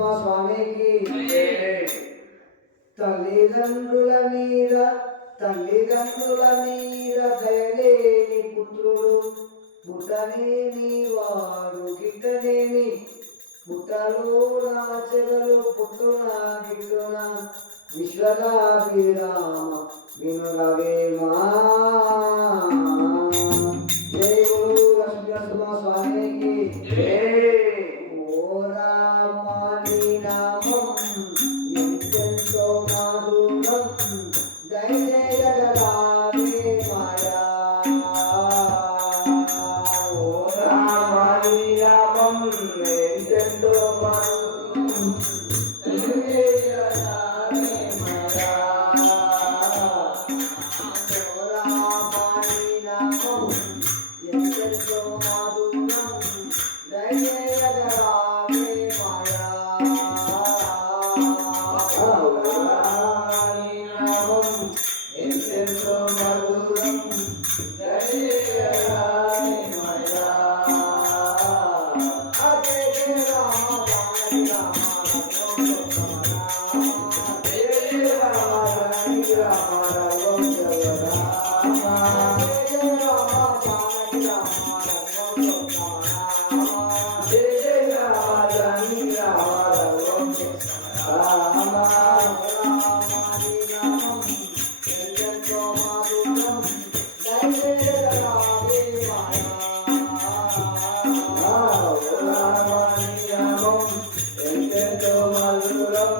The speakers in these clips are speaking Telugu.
స్వామికి తల్లిదండ్రుల మీద దయలేని పుత్రుడు పుట్టనేమి వాడు గిట్టనేమి పుట్టలో నా చెదలు పుట్టునా గిట్టునా విశ్వదాభిరామ వినురవేమా దేవుడు లక్ష్మీనరసింహ స్వామికి ఓ రామాని నామం ఎంతెంతో మాధురం దయచేయగరావే మాయా ఓ రామాని నామం ఎంతెంతో మాధురం దయచేయగరావే మాయా ఓ రామాని నామం ఎంతెంతో మాధురం దయచేయగరావే మాయా ఎంతెంతో మధురం దయచేయగరావే మాయా హరే రామ జానకి రామ రఘురామ ఎంతెంతో మధురం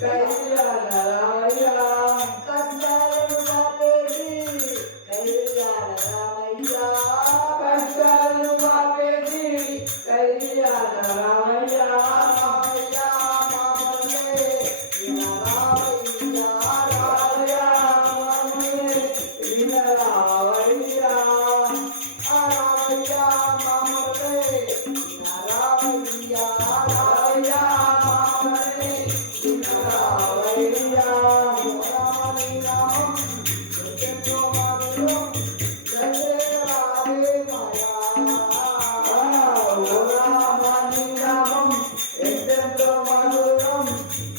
కళ్యాణ రామయ్య కష్టాలను బాపేసి కళ్యాణ రామయ్య కష్టాలను బాపేసి కళ్యాణ రామయ్య రామయ్య మామల్లే విన రామయ్య రామయ్య మామయ్య విన రామయ్య రామయ్య మామల్లే విన రామయ్య రామయ్య మామయ్య విన రామయ్య రామని నామం ఎంతో మధురం జయ రామే మాయా రామని నామం ఎంతెంతో మధురం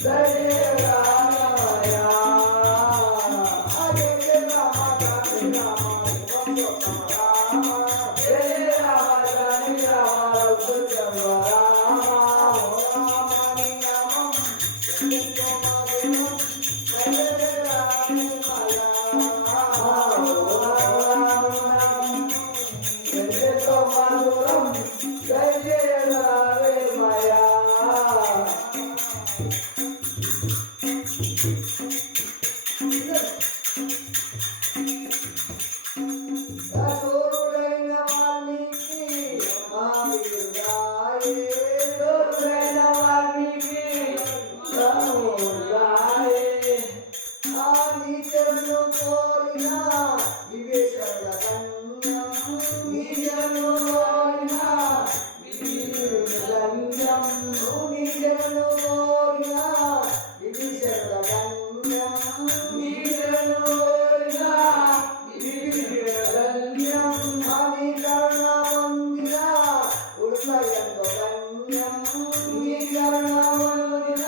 జయ రామయ్య జయ రామ రామ రామ రామ జయ రామ రామ రామ సుజమ రామ రామని నామం ఎంతో మధురం జయ రామే మాయా ఎంతెంతో మధురం జయ రామయ్య అసురుడైన వానికి ఆయుధాయే నీచను కోరిన వివేశల నీచను కోరిన నీచను కోరిన వివేశల అని కరుణ పొందిన ఉత్సయంతో గణ్యం నీ కరుణ పొందిన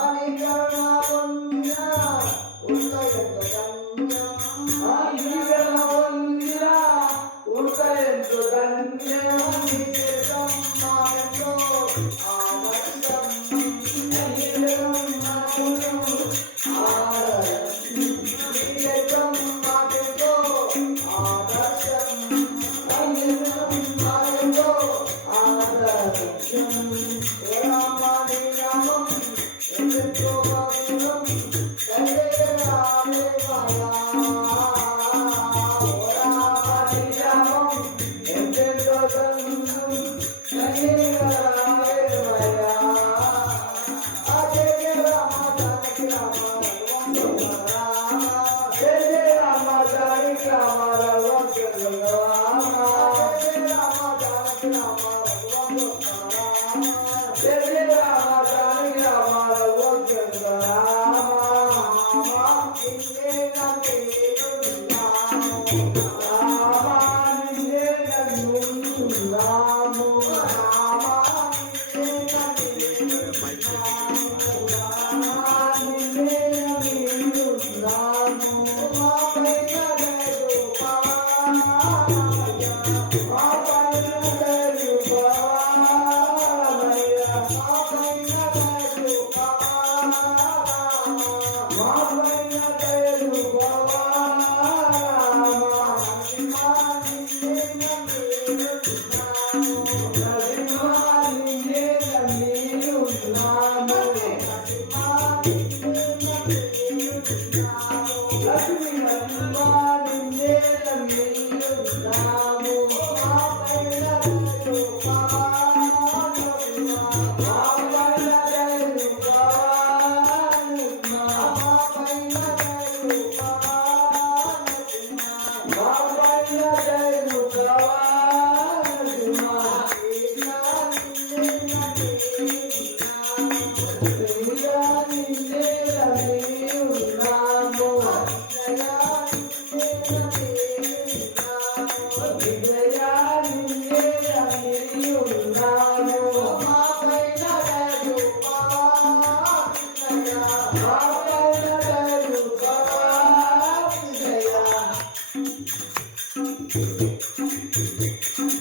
అని కరుణ పొందిన ఉత్సయంతో గణ్యం నీ చిత్తం మాకెంతో ఆదర్శం నీ చిత్తం మాకెంతో ఆదర్శం రామని నామం ఎంతో మధురం జయ రామే మాయా జయ రామ జానకి రామ జయ రామ జానకి రామ Thank you.